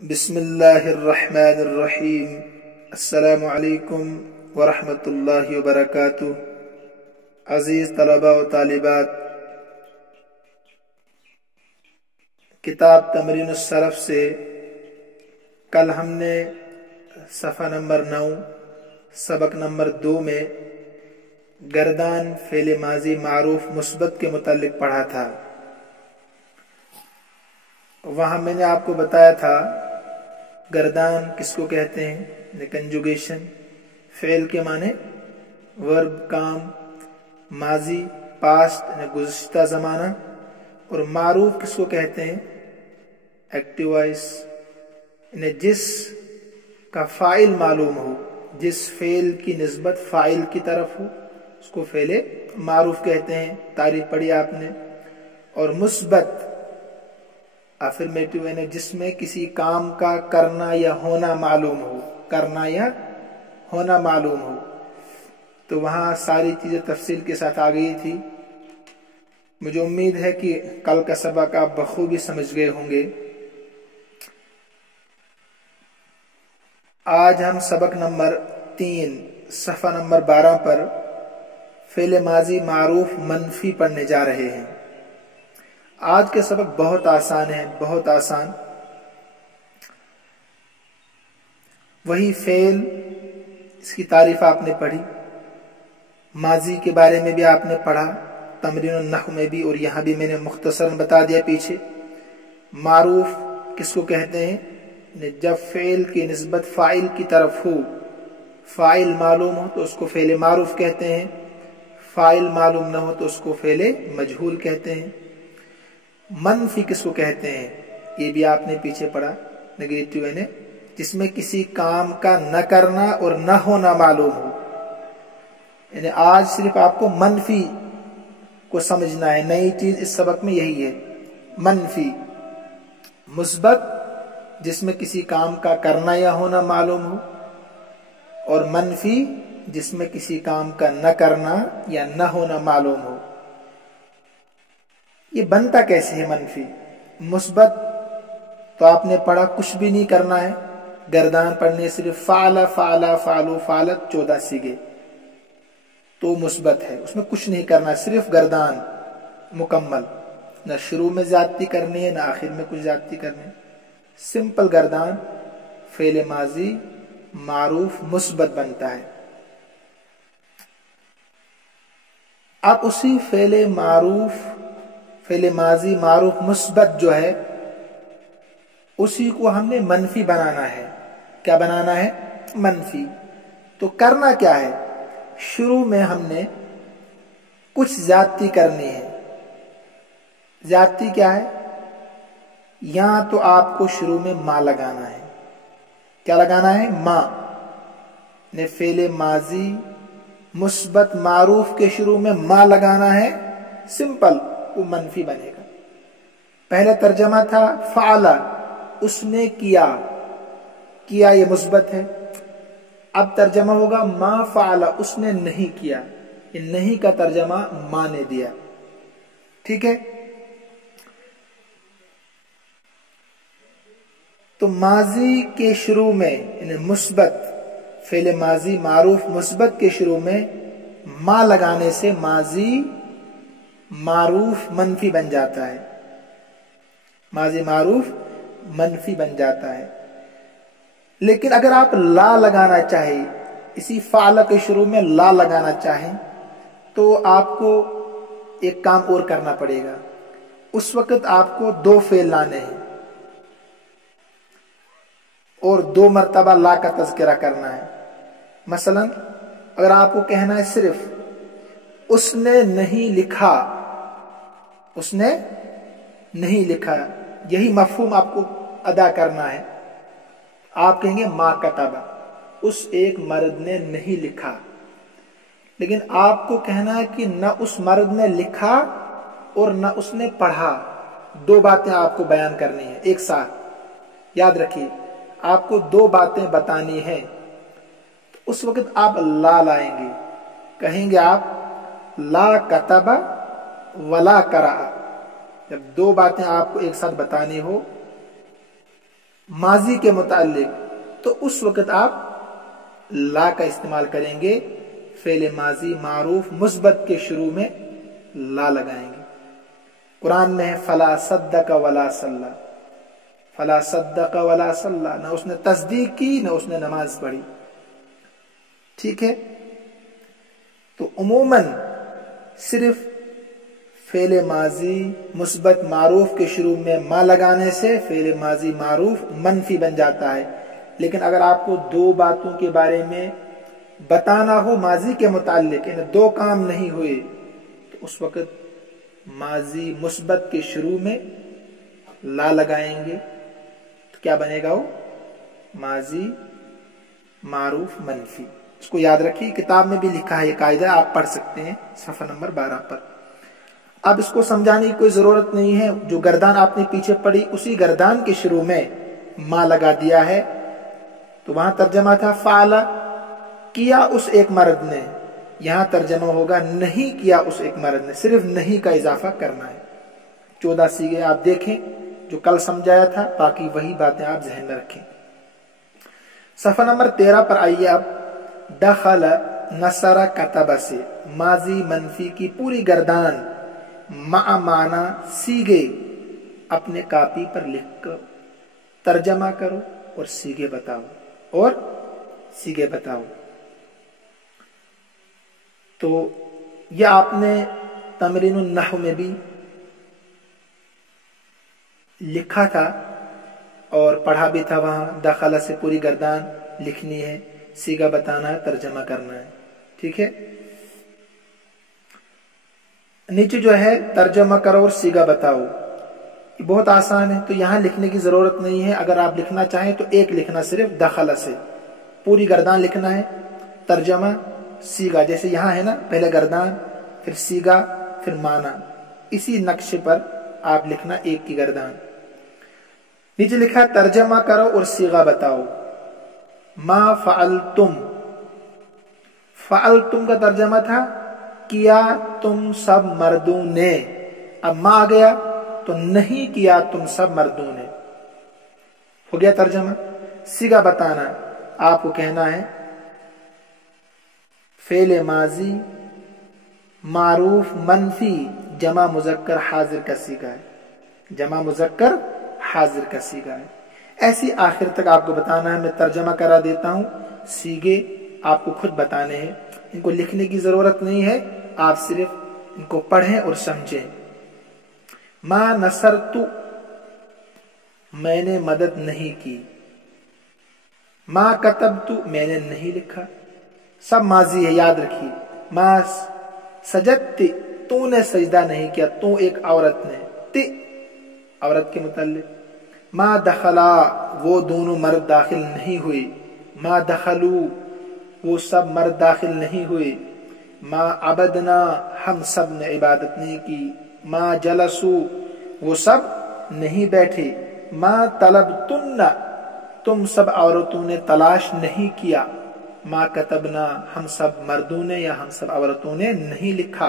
بسم اللہ الرحمن الرحیم۔ السلام علیکم ورحمۃ اللہ وبرکاتہ۔ عزیز طلباء و طالبات، کتاب تمرین الصرف سے کل ہم نے صفحہ نمبر 9 سبق نمبر 2 میں گردان فعل ماضی معروف مثبت کے متعلق پڑھا تھا۔ وہاں میں نے آپ کو بتایا تھا گردان کس کو کہتے ہیں، کنجوگیشن، فعل کے معنی ورب، کام، ماضی پاسٹ گزشتہ زمانہ، اور معروف کس کو کہتے ہیں، ایکٹیو وائس، جس کا فاعل معلوم ہو، جس فعل کی نسبت فاعل کی طرف ہو اس کو فعل معروف کہتے ہیں۔ تعریف پڑھی آپ نے۔ اور مثبت افرمیٹو جس میں کسی کام کا کرنا یا ہونا معلوم ہو، کرنا یا ہونا معلوم ہو، تو وہاں ساری چیزیں تفصیل کے ساتھ آ گئی تھی۔ مجھے امید ہے کہ کل کا سبق آپ بخوبی سمجھ گئے ہوں گے۔ آج ہم سبق نمبر 3 صفحہ نمبر 12 پر فعل ماضی معروف منفی پڑھنے جا رہے ہیں۔ آج کے سبق بہت آسان ہے، بہت آسان۔ وہی فعل، اس کی تعریف آپ نے پڑھی، ماضی کے بارے میں بھی آپ نے پڑھا، تمرین النحو میں بھی، اور یہاں بھی میں نے مختصراً بتا دیا پیچھے۔ معروف کس کو کہتے ہیں؟ جب فعل کی نسبت فاعل کی طرف ہو، فاعل معلوم ہو تو اس کو فعل معروف کہتے ہیں، فاعل معلوم نہ ہو تو اس کو فعل مجہول کہتے ہیں۔ منفی کس کو کہتے ہیں؟ یہ بھی آپ نے پیچھے پڑھا، نیگیٹو جس میں کسی کام کا نہ کرنا اور نہ ہونا معلوم ہو۔ آج صرف آپ کو منفی کو سمجھنا ہے، نئی چیز اس سبق میں یہی ہے۔ منفی، مثبت جس میں کسی کام کا کرنا یا ہونا معلوم ہو، اور منفی جس میں کسی کام کا نہ کرنا یا نہ ہونا معلوم ہو۔ یہ بنتا کیسے ہے منفی؟ مثبت تو آپ نے پڑھا کچھ بھی نہیں کرنا ہے، گردان پڑھنے صرف فعل، فعل، فعلو، فعلت 14 سیغے تو مثبت ہے، اس میں کچھ نہیں کرنا، صرف گردان مکمل، نہ شروع میں زیادتی کرنی ہے نہ آخر میں کچھ زیادتی کرنی ہے، سمپل گردان فعل ماضی معروف مثبت بنتا ہے۔ اب اسی فعل ماضی معروف مثبت جو ہے اسی کو ہم نے منفی بنانا ہے۔ کیا بنانا ہے؟ منفی۔ تو کرنا کیا ہے؟ شروع میں ہم نے کچھ زیادتی کرنی ہے۔ زیادتی کیا ہے؟ یہاں تو آپ کو شروع میں ما لگانا ہے۔ کیا لگانا ہے؟ ما۔ نے فعل ماضی مثبت معروف کے شروع میں ما لگانا ہے، سمپل، وہ منفی بنے گا۔ پہلے ترجمہ تھا فعل، اس نے کیا، کیا یہ مثبت ہے۔ اب ترجمہ ہوگا ما فعل، اس نے نہیں کیا، یہ نہیں کا ترجمہ ما نے دیا۔ ٹھیک ہے؟ تو ماضی کے شروع میں مثبت، فعل ماضی معروف مثبت کے شروع میں ما لگانے سے ماضی معروف منفی بن جاتا ہے، ماضی معروف منفی بن جاتا ہے۔ لیکن اگر آپ لا لگانا چاہیں، اسی فعل کے شروع میں لا لگانا چاہیں تو آپ کو ایک کام اور کرنا پڑے گا۔ اس وقت آپ کو 2 فعل لانے ہیں اور 2 مرتبہ لا کا تذکرہ کرنا ہے۔ مثلا اگر آپ کو کہنا ہے صرف اس نے نہیں لکھا، اس نے نہیں لکھا، یہی مفہوم آپ کو ادا کرنا ہے، آپ کہیں گے ما کتب، اس ایک مرد نے نہیں لکھا۔ لیکن آپ کو کہنا ہے کہ نہ اس مرد نے لکھا اور نہ اس نے پڑھا، 2 باتیں آپ کو بیان کرنی ہیں ایک ساتھ۔ یاد رکھیے، آپ کو 2 باتیں بتانی ہیں، اس وقت آپ لا لائیں گے، کہیں گے آپ لا کتب ولا قرأ۔ جب 2 باتیں آپ کو ایک ساتھ بتانی ہو، माजी के मुताल्लिक, तो उस वक्त आप ला का इस्तेमाल करेंगे। फेल माजी मारूफ मुस्बत के शुरू में ला लगाएंगे। कुरान में है फला सद्दक वला सल्ला, फला सद्दक वला सल्ला, न उसने तस्दीक की न उसने नमाज पढ़ी। ठीक है, तो उमूमन सिर्फ फेल माजी मुस्बत मारूफ के शुरू में मा लगाने से फेल माजी मारूफ मनफी बन जाता है। लेकिन अगर आपको दो बातों के बारे में बताना हो माजी के मुताल्लिक, दो काम नहीं हुए, तो उस वक्त माजी मुस्बत के शुरू में ला लगाएंगे, तो क्या बनेगा वो? माजी मारूफ मनफी। इसको याद रखिए, किताब में भी लिखा है ये कायदा, आप पढ़ सकते हैं सफ़ा नंबर 12 पर। अब इसको समझाने की कोई जरूरत नहीं है। जो गर्दान आपने पीछे पढ़ी उसी गर्दान के शुरू में मा लगा दिया है, तो वहां तर्जमा था फाला, किया उस एक मर्द ने। यहां तर्जमा होगा नहीं किया उस एक मर्द ने, सिर्फ नहीं का इजाफा करना है। 14 सीगे आप देखें जो कल समझाया था, बाकी वही बातें आप जहन में रखें। सफ़ा नंबर 13 पर आइए। अब दखल नसरा कतबा से माजी मनफी की पूरी गर्दान माना सीगे अपने कापी पर लिख कर तर्जमा करो और सीगे बताओ, और सीगे बताओ। तो यह आपने तमरीनुन नहव में भी लिखा था और पढ़ा भी था। वहां दखला से पूरी गर्दान लिखनी है, सीगा बताना है, तर्जमा करना है। ठीक है, नीचे जो है तर्जमा करो और सीगा बताओ, ये बहुत आसान है, तो यहां लिखने की जरूरत नहीं है। अगर आप लिखना चाहें तो एक लिखना, सिर्फ दखला से पूरी गर्दान लिखना है, तर्जमा सीगा। जैसे यहां है ना, पहले गर्दान फिर सीगा फिर माना, इसी नक्शे पर आप लिखना एक की गर्दान। नीचे लिखा तर्जमा करो और सीगा बताओ। मा फ़अलतुम, फ़अलतुम का तर्जमा था किया तुम सब मर्दों ने। अब मा आ गया तो नहीं किया तुम सब मर्दों ने, हो गया तर्जमा। सीगा बताना, आपको कहना है फेले माजी मारूफ मनफी जमा मुजक्कर हाजिर का सीगा है, जमा मुजक्कर हाजिर का सीगा है। ऐसी आखिर तक आपको बताना है। मैं तर्जमा करा देता हूं, सीगे आपको खुद बताने हैं, इनको लिखने की जरूरत नहीं है, आप सिर्फ इनको पढ़ें और समझें। मा नसरतु, मैंने मदद नहीं की। मा कतबतु, मैंने नहीं लिखा। सब माजी है, याद रखिए। मा सजदती, तूने सजदा नहीं किया, तू एक औरत ने, ति औरत के मुताल्लिक। मा दखला, वो दोनों मर्द दाखिल नहीं हुए। मा दखलू, वो सब मर्द दाखिल नहीं हुए। मा अबदना, हम सब ने इबादत नहीं की। मा जलसू, वो सब नहीं बैठे। मा तलबतुन्ना, तुम सब औरतों ने तलाश नहीं किया। मा कतबना, हम सब मर्दों ने या हम सब औरतों ने नहीं लिखा।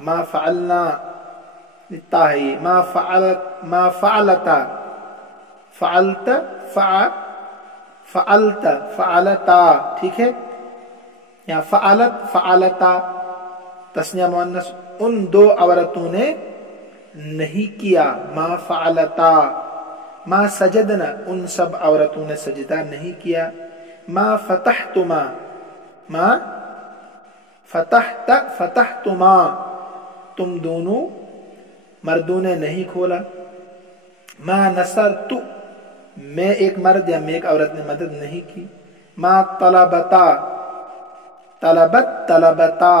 मा फ़अलना, लिखता है ये। मा फ़अलता, फ़अलत फ़अलत फ़अलता, ठीक है, या फ़अलत फ़अलता तस्निया मुअन्नस, उन दो औरतों ने नहीं किया। मा फ़अलता। मा सजदना, उन सब औरतों ने सजदा नहीं किया। मा फ़तहतुमा, मा फ़तहत फ़तहतुमा, तुम दोनों मर्दों ने नहीं खोला। मा नसरतु, मैं एक मर्द या मैं एक औरत ने मदद नहीं की। मा तलबता, तलबत तलबता,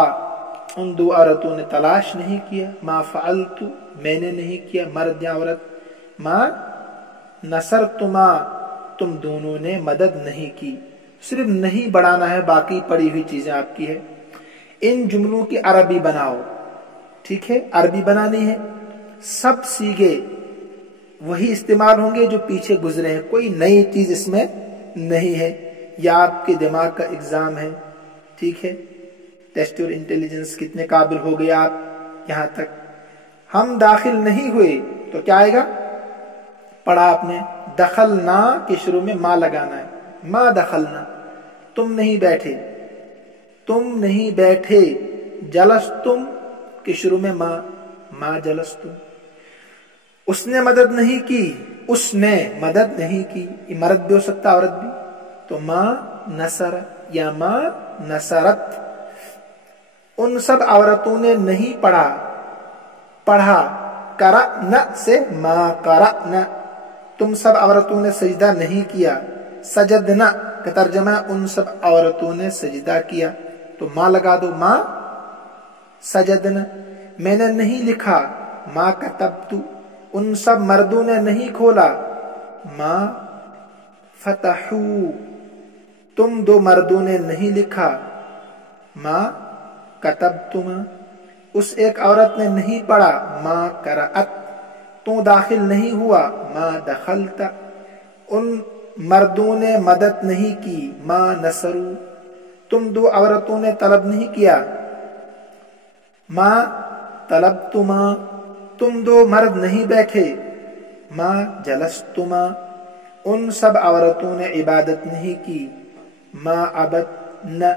उन दो औरतों ने तलाश नहीं किया। मा फ़अलतु, मैंने नहीं किया, मर्द या औरत। मा नसरतुमा, तुम दोनों ने मदद नहीं की। सिर्फ नहीं बढ़ाना है, बाकी पड़ी हुई चीजें आपकी है। इन जुमलों की अरबी बनाओ, ठीक है, अरबी बनानी है। सब सीगे वही इस्तेमाल होंगे जो पीछे गुजरे हैं, कोई नई चीज इसमें नहीं है। या आपके दिमाग का एग्जाम है, ठीक है, टेस्ट योर इंटेलिजेंस, कितने काबिल हो गए आप यहां तक। हम दाखिल नहीं हुए तो क्या आएगा? पढ़ा आपने, दखलना के शुरू में माँ लगाना है, माँ दखलना, तुम नहीं बैठे, तुम नहीं बैठे। जलस्तुम के शुरू में माँ, माँ जलस्तुम। उसने मदद नहीं की, उसने मदद नहीं की, ये मर्द भी हो सकता औरत भी, तो माँ नसर या माँ नसरत। उन सब औरतों ने नहीं पढ़ा, पढ़ा। करा न से माँ करा न, तुम सब औरतों ने सजदा नहीं किया। सजदना का तर्जमा उन सब औरतों ने सजदा किया, तो माँ लगा दो, माँ सजदना। मैंने नहीं लिखा, माँ कतबतु। उन सब मर्दों ने नहीं खोला, माँ फतहू। तुम दो मर्दों ने नहीं लिखा, माँ कतबतुमा। उस एक औरत ने नहीं पढ़ा, माँ करअत। तू दाखिल नहीं हुआ, माँ दखलता। उन मर्दों ने मदद नहीं की, माँ नसरू। तुम दो औरतों ने तलब नहीं किया, माँ तलबतुमा। तुम दो मर्द नहीं बैठे, माँ जलस्तुमा। उन सब औरतों ने इबादत नहीं की, माँ अबद न।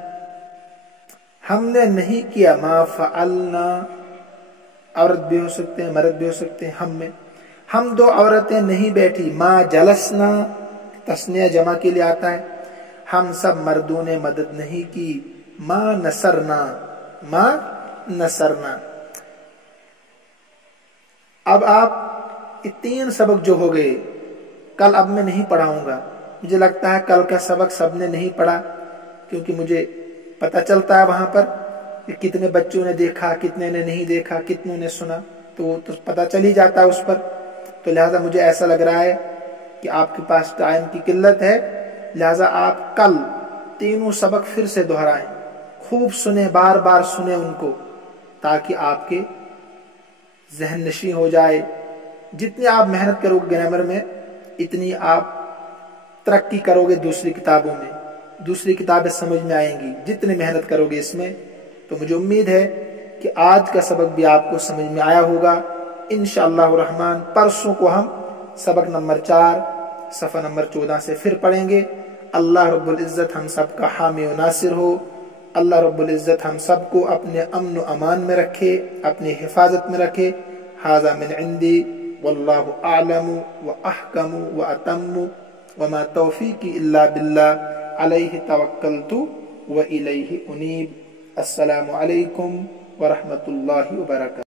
हमने नहीं किया, माँ फअलना। औरत भी हो सकते हैं, मर्द भी हो सकते हैं, हम में। हम दो औरतें नहीं बैठी, माँ जलसना, तस्निया जमा के लिए आता है। हम सब मर्दों ने मदद नहीं की, माँ नसरना, माँ नसरना। अब आप ये 3 सबक जो हो गए, कल अब मैं नहीं पढ़ाऊंगा। मुझे लगता है कल का सबक सबने नहीं पढ़ा, क्योंकि मुझे पता चलता है वहां पर कि कितने बच्चों ने देखा, कितने ने नहीं देखा, कितनों ने सुना, तो पता चल ही जाता है उस पर। तो लिहाजा मुझे ऐसा लग रहा है कि आपके पास टाइम की किल्लत है, लिहाजा आप कल 3 सबक फिर से दोहराएं, खूब सुने, बार बार सुने उनको, ताकि आपके जहन नशी हो जाए। जितनी आप मेहनत करोगे ग्रामर में, इतनी आप तरक्की करोगे दूसरी किताबों में, दूसरी किताबें समझ में आएंगी जितनी मेहनत करोगे इसमें। तो मुझे उम्मीद है कि आज का सबक भी आपको समझ में आया होगा। इंशाअल्लाह रहमान परसों को हम सबक नंबर 4 सफ़ा नंबर 14 से फिर पढ़ेंगे। अल्लाह रब्बुल इज़्ज़त हम सब का हामी व नासिर हो। अल्लाह रब्बुल इज़्ज़त हम सब को अपने अमन व अमान में रखे, अपनी हिफाजत में रखे। हाज़ा मिन इंदी वल्लाहु आलमु व अहकमु व अतम्मु व मा तौफीकी इल्ला बिल्लाह अलैहि तवक्कलतु व इलैहि उनीब। अस्सलामु अलैकुम व रहमतुल्लाहि व बरकातुहू।